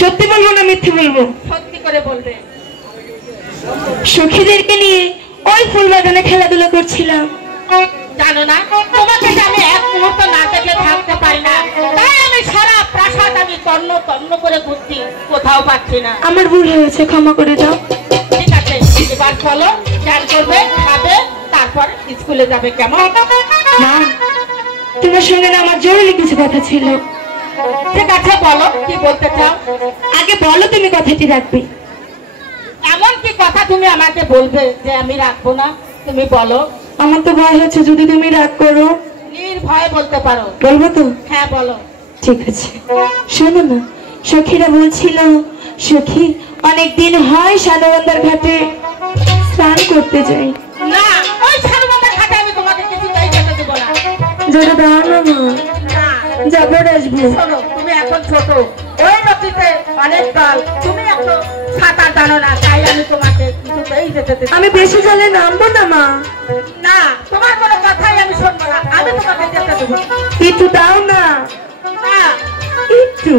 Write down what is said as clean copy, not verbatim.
সত্যি বলবো না মিথ্যে বলবো? সত্যি করে বলবে। সখীদেরকে নিয়ে ওই ফুল বাগানে খেলাধুলা করছিলাম। জানো না তোমাকে আমি এক মুহূর্ত না দেখলে থাকতে পারি না, তাই আমি সারা প্রাসাদ আমি তন্ন তন্ন করে ঘুরছি, কোথাও পাচ্ছি না। আমার ভুল হয়েছে, ক্ষমা করে দাও। ঠিক আছে, এবার চলো, স্নান করবে, খাবে, তারপর স্কুলে যাবে। কেমন? মা, তোমার সঙ্গে না আমার জরুরি কিছু কথা ছিল। ঠিক আছে, বলো কি বলতে চাও। আগে বলো তুমি কথাটি রাখবে। এমন কি কথা তুমি আমাকে বলবে যে আমি রাখবো না? তুমি বলো। আমার তো ভয় হচ্ছে যদি তুমি রাগ করো। নির্ভয়ে বলতে পারো। বলবো তো? হ্যাঁ বলো। ঠিক আছে, শোনো না, সখীরা বলছিল সখী অনেকদিন হয় সানবন্দার ঘাটে স্নান করতে যাই। না, ওই সানবন্দার ঘাটে আমি তোমাকে কিছুতেই যেতে দেব না। যেতে দাও না মা। যাবো, আসবো। শোনো, তুমি এখন ছোট, ওই নদীতে অনেক জল, তুমি এখন সাঁতার জানো না, তাই আমি তোমাকে কিছুতেই যেতে দেব না। আমি বেশি জলে নামবো না মা। না, তোমার কোনো কথাই আমি শুনবো না, আমি তোমাকে যেতে দেবো না। একটু দাও না, না একটু।